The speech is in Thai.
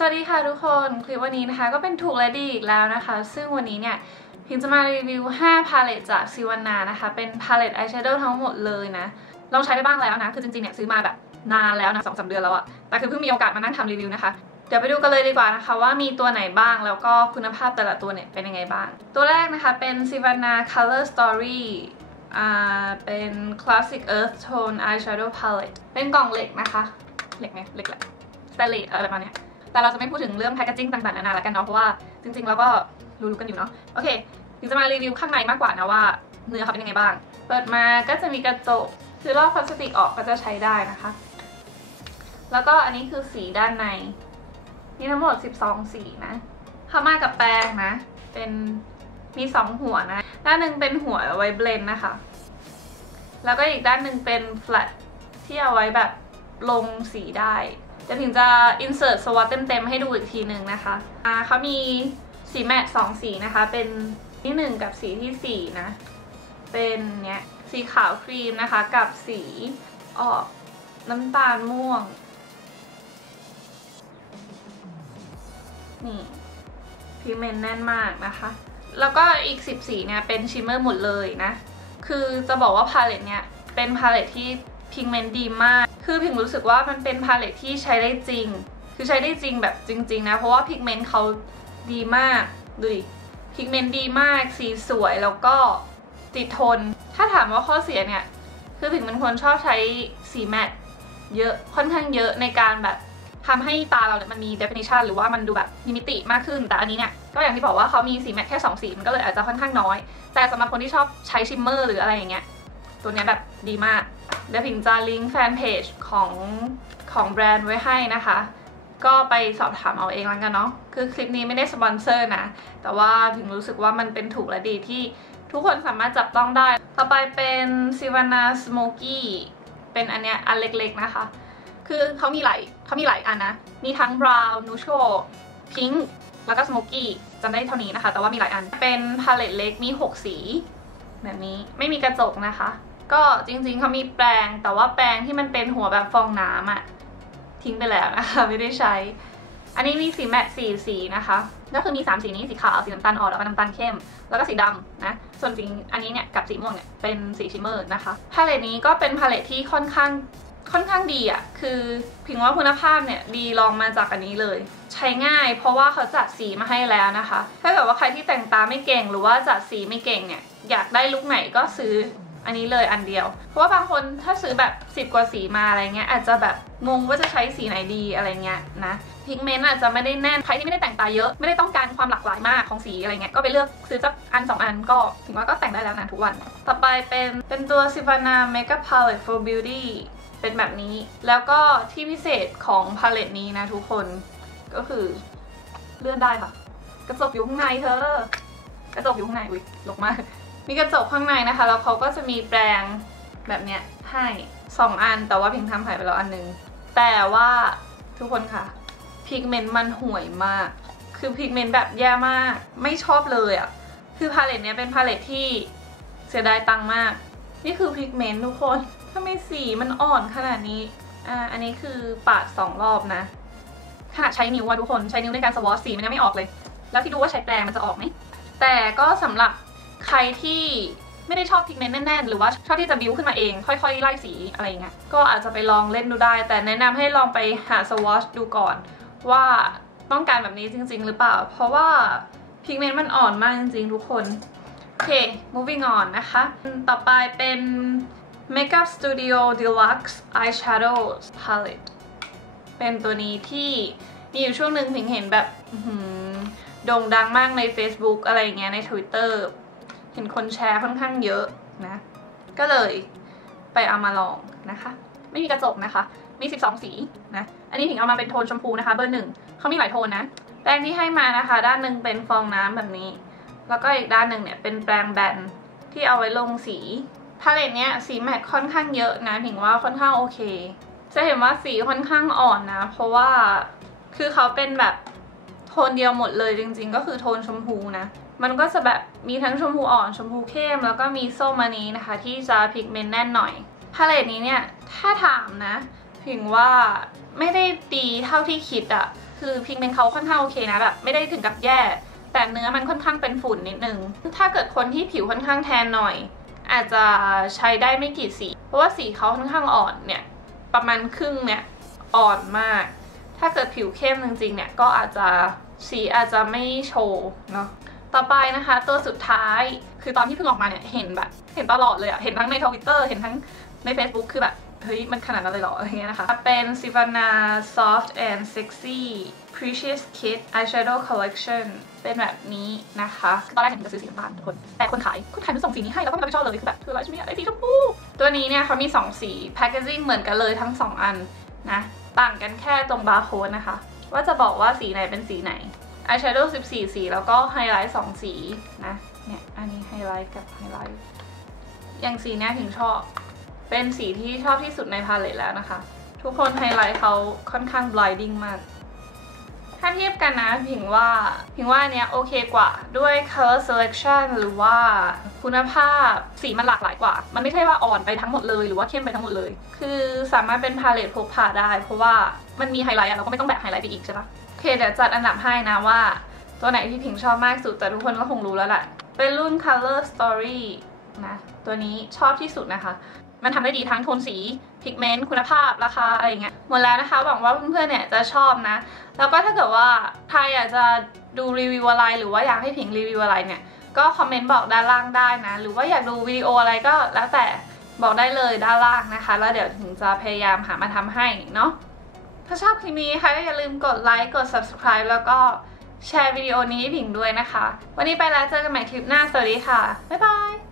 สวัสดีค่ะทุกคนคลิปวันนี้นะคะก็เป็นถูกและดีอีกแล้วนะคะ ซึ่งวันนี้เนี่ยพิมจะมารีวิว 5 พาเลตจากซิวานานะคะ เป็นพาเลตอายแชโดว์ทั้งหมดเลยนะ ลองใช้ไปบ้างแล้วนะ คือจริงๆเนี่ยซื้อมาแบบนานแล้วนะสองสาเดือนแล้วอะแต่คือเพิ่งมีโอกาสมานั่งทำรีวิวนะคะ เดี๋ยวไปดูกันเลยดีกว่านะคะ ว่ามีตัวไหนบ้างแล้วก็คุณภาพแต่ละตัวเนี่ยเป็นยังไงบ้าง ตัวแรกนะคะเป็น Sivana Color Story อ่าเป็น Classic Earth Tone Eyeshadow Palette เป็นกล่องเหล็กนะคะเหล็กไงเหล็กแหละสแตนเลสอะไรประมาณเนี้ย แต่เราจะไม่พูดถึงเรื่องแพคเกจิ้งต่างๆนานาแล้วกันเนาะเพราะว่าจริงๆเราก็รู้ๆกันอยู่เนาะโอเคถึงจะมารีวิวข้างในมากกว่านะว่าเนื้อเขาเป็นยังไงบ้าง เปิดมาก็จะมีกระจกคือลอกพลาสติกออกก็จะใช้ได้นะคะ แล้วก็อันนี้คือสีด้านในมีทั้งหมด 12 สีนะเข้ามากับแป้งนะ เป็นมี 2 หัวนะ ด้านหนึ่งเป็นหัวเอาไว้เบลนด์นะคะ แล้วก็อีกด้านหนึ่งเป็น flat ที่เอาไว้แบบลงสีได้ จะถึงจะ insert swatch เต็มๆ ให้ดูอีกทีหนึ่งนะคะอ่าเขามีสีแมตต์สองสีนะคะ เป็นที่หนึ่งกับสีที่สี่นะ เป็นเนี้ยสีขาวครีมนะคะ กับสีออกน้ำตาลม่วง นี่พิเมนแน่นมากนะคะ แล้วก็อีก 10 สีเนี่ยเป็นชิมเมอร์หมดเลยนะ คือจะบอกว่าพาเลตเนี่ยเป็นพาเลตที่ พิกเมนต์ดีมาก คือพิมรู้สึกว่ามันเป็นพาเลตที่ใช้ได้จริง คือใช้ได้จริงแบบจริง ๆ นะ เพราะว่าพิกเมนต์เขาดีมาก ดูดิพิกเมนต์ดีมาก สีสวยแล้วก็ติดทน ถ้าถามว่าข้อเสียเนี่ย คือพิมเป็นคนชอบใช้สีแมตต์เยอะค่อนข้างเยอะในการแบบทำให้ตาเราเนี่ยมันมี definition หรือว่ามันดูแบบมีมิติมากขึ้น แต่อันนี้เนี่ยก็อย่างที่บอกว่าเขามีสีแมตต์แค่ 2 สีมันก็เลยอาจจะค่อนข้างน้อย แต่สำหรับคนที่ชอบใช้ชิมเมอร์หรืออะไรอย่างเงี้ยตัวเนี้ยแบบดีมาก เดี๋ยวพิงจะลิงก์แฟนเพจของของแบรนด์ไว้ให้นะคะ ก็ไปสอบถามเอาเองแล้วกันเนาะคือคลิปนี้ไม่ได้สปอนเซอร์นะ แต่ว่าพิงรู้สึกว่ามันเป็นถูกและดีที่ทุกคนสามารถจับต้องได้ ต่อไปเป็น Sivana Smoky เป็นอันเนี้ยอันเล็กๆนะคะ คือเขามีหลายเขามีหลายอันนะ มีทั้ง brown neutral pink แล้วก็ smoky จำได้เท่านี้นะคะ แต่ว่ามีหลายอัน เป็นพาเลตเล็กมี 6 สี แบบนี้ไม่มีกระจกนะคะ ก็จริงๆเขามีแปรงแต่ว่าแปรงที่มันเป็นหัวแบบฟองน้ำอะทิ้งไปแล้วนะคะไม่ได้ใช้ อันนี้มีสีแมตสีสีนะคะก็คือมี 3 สีนี้สีขาวสีน้ำตาลอ่อนแล้วก็น้ำตาลเข้ม แล้วก็สีดำนะส่วนสีอันนี้เนี่ยกับสีม่วงเนี่ยเป็นสีชิมเมอร์นะคะพาเลตนี้ก็เป็นพาเลตที่ค่อนข้างค่อนข้างดีอะคือพิงว่าคุณภาพเนี่ยดีลองมาจากอันนี้เลย ใช้ง่ายเพราะว่าเขาจัดสีมาให้แล้วนะคะ ถ้าเกิดว่าใครที่แต่งตาไม่เก่งหรือว่าจัดสีไม่เก่งเนี่ยอยากได้ลุคไหนก็ซื้อ อันนี้เลยอันเดียว เพราะว่าบางคนถ้าซื้อแบบสิบกว่าสีมาอะไรเงี้ยอาจจะแบบงงว่าจะใช้สีไหนดีอะไรเงี้ยนะพิกเมนต์อาจจะไม่ได้แน่นใครที่ไม่ได้แต่งตาเยอะไม่ได้ต้องการความหลากหลายมากของสีอะไรเงี้ยก็ไปเลือกซื้อสักอันสองอันก็ถึงว่าก็แต่งได้แล้วนะทุกวัน ต่อไปเป็นเป็นตัว Sivana Makeup Palette for Beauty เป็นแบบนี้ แล้วก็ที่พิเศษของพาเลตนี้นะทุกคนก็คือเลื่อนได้ค่ะ กระจกอยู่ข้างในเธอกระจกอยู่ข้างในอุ้ยลกมาก มีกระจกข้างในนะคะ แล้วเขาก็จะมีแปรงแบบเนี้ยให้สองอัน แต่ว่าพิงทำหายไปแล้วอันนึง แต่ว่าทุกคนค่ะพิกเมนต์มันห่วยมาก คือพิกเมนต์แบบแย่มาก ไม่ชอบเลยอะ่ะ คือพาเลตเนี้ยเป็นพาเลตที่เสียดายตังค์มาก นี่คือพิกเมนต์ทุกคนทำไมสีมันอ่อนขนาดนี้ อ่า อันนี้คือปาดสองรอบนะขนาดใช้นิ้วอะทุกคน ใช้นิ้วในการสวอตสีมันยังไม่ออกเลย แล้วที่ดูว่าใช้แปรงมันจะออกไหม แต่ก็สำหรับ ใครที่ไม่ได้ชอบพิกเมนต์แน่นๆ หรือว่าชอบที่จะบิวขึ้นมาเอง ค่อยๆ ไล่สีอะไรเงี้ย ก็อาจจะไปลองเล่นดูได้ แต่แนะนำให้ลองไปหาสวอชดูก่อน ว่าต้องการแบบนี้จริง ๆ หรือเปล่า เพราะว่าพิกเมนต์มันอ่อนมากจริง ๆ ทุกคน โอเค moving on นะคะ ต่อไปเป็น Makeup Studio Deluxe Eyeshadow Palette เป็นตัวนี้ที่มีอยู่ช่วงหนึ่งผิงเห็นแบบโด่งดังมากใน Facebook อะไรเงี้ยใน Twitter ห็นคนแชร์ค่อนข้างเยอะนะ ก็เลยไปเอามาลองนะคะ ไม่มีกระจกนะคะ มี 12 สีนะ อันนี้ผิงเอามาเป็นโทนชมพูนะคะ เบอร์หนึ่งเขามีหลายโทนนะ แปรงที่ให้มานะคะ ด้านหนึ่งเป็นฟองน้ำแบบนี้ แล้วก็อีกด้านหนึ่งเนี่ยเป็นแปรงแบนที่เอาไว้ลงสีพาเลตเนี้ยสีแมทค่อนข้างเยอะนะผิงว่าค่อนข้างโอเค จะเห็นว่าสีค่อนข้างอ่อนนะ เพราะว่าคือเขาเป็นแบบโทนเดียวหมดเลยจริง ๆ ก็คือโทนชมพูนะ มันก็จะแบบมีทั้งชมพูอ่อนชมพูเข้ม แล้วก็มีส้มอันนี้นะคะ ที่จะพิกเมนต์แน่นหน่อยพาเลตนี้เนี่ยถ้าถามนะผิงว่าไม่ได้ดีเท่าที่คิดอะคือพิกเมนต์เขาค่อนข้างโอเคนะแบบไม่ได้ถึงกับแย่ แต่เนื้อมันค่อนข้างเป็นฝุ่นนิดนึง ถ้าเกิดคนที่ผิวค่อนข้างแทนหน่อย อาจจะใช้ได้ไม่กี่สี เพราะว่าสีเขาค่อนข้างอ่อนเนี่ยประมาณครึ่งเนี่ยอ่อนมาก ถ้าเกิดผิวเข้มจริงๆเนี่ยก็อาจจะสีอาจจะไม่โชว์เนาะ ต่อไปนะคะ ตัวสุดท้ายคือตอนที่เพิ่งออกมาเนี่ยเห็นแบบ เห็นตลอดเลยอะเห็นทั้งในทวิตเตอร์เห็นทั้งใน Facebook คือแบบ เฮ้ย มันขนาดนั้นเลยเหรออะไรเงี้ยนะคะ เป็น Sivana Soft and Sexy Precious Kid Eyeshadow Collection เป็นแบบนี้นะคะ ตอนแรกเห็นจะซื้อสีน้ำตาลทุกคน แต่คนขาย คนขายมันส่งสีนี้ให้ แล้วก็ไม่รับผิดชอบเลย คือแบบเธอร้าฉันไม่อยากได้สีชมพู ตัวนี้เนี่ยเขามี 2 สี Packaging เหมือนกันเลยทั้ง 2 อันนะ ต่างกันแค่ตรงบาร์โค้ดนะคะ ว่าจะบอกว่าสีไหนเป็นสีไหน อายแชโดว์14 สี แล้วก็ไฮไลท์2สีนะ เนี่ย อันนี้ไฮไลท์กับไฮไลท์ อย่างสีเนี้ยถึงชอบ เป็นสีที่ชอบที่สุดในพาเลตแล้วนะคะ ทุกคนไฮไลท์เขาค่อนข้าง blinding มาก ถ้าเทียบกันนะพิงว่าพิงว่าอันเนี้ยโอเคกว่าด้วย color selection หรือว่าคุณภาพสีมันหลากหลายกว่า มันไม่ใช่ว่าอ่อนไปทั้งหมดเลย หรือว่าเข้มไปทั้งหมดเลย คือสามารถเป็นพาเลตพกพาได้ เพราะว่ามันมีไฮไลท์อะเราก็ไม่ต้องแบกไฮไลท์ไปอีกใช่ปะ เคเดี๋ยวจัดอันดับให้นะว่า ตัวไหนที่พิงชอบมากสุด แต่ทุกคนก็คงรู้แล้วแหละ เป็นรุ่น color story นะ ตัวนี้ชอบที่สุดนะคะ มันทำได้ดีทั้งโทนสี พิกเมนต์ คุณภาพ ราคา อะไรอย่างเงี้ย หมดแล้วนะคะ หวังว่าเพื่อนๆ เนี่ยจะชอบนะ แล้วก็ถ้าเกิดว่าใครอยากจะดูรีวิวอะไร หรือว่าอยากให้พิงรีวิวอะไรเนี่ย ก็คอมเมนต์บอกด้านล่างได้นะ หรือว่าอยากดูวิดีโออะไรก็แล้วแต่บอกได้เลยด้านล่างนะคะ แล้วเดี๋ยวถึงจะพยายามหามาทำให้เนาะ ถ้าชอบคลิปนี้ค่ะก็อย่าลืมกดไลค์ กด subscribe แล้วก็แชร์วิดีโอนี้ให้ผิงด้วยนะคะ วันนี้ไปแล้วเจอกันใหม่คลิปหน้า สวัสดีค่ะ บ๊ายบาย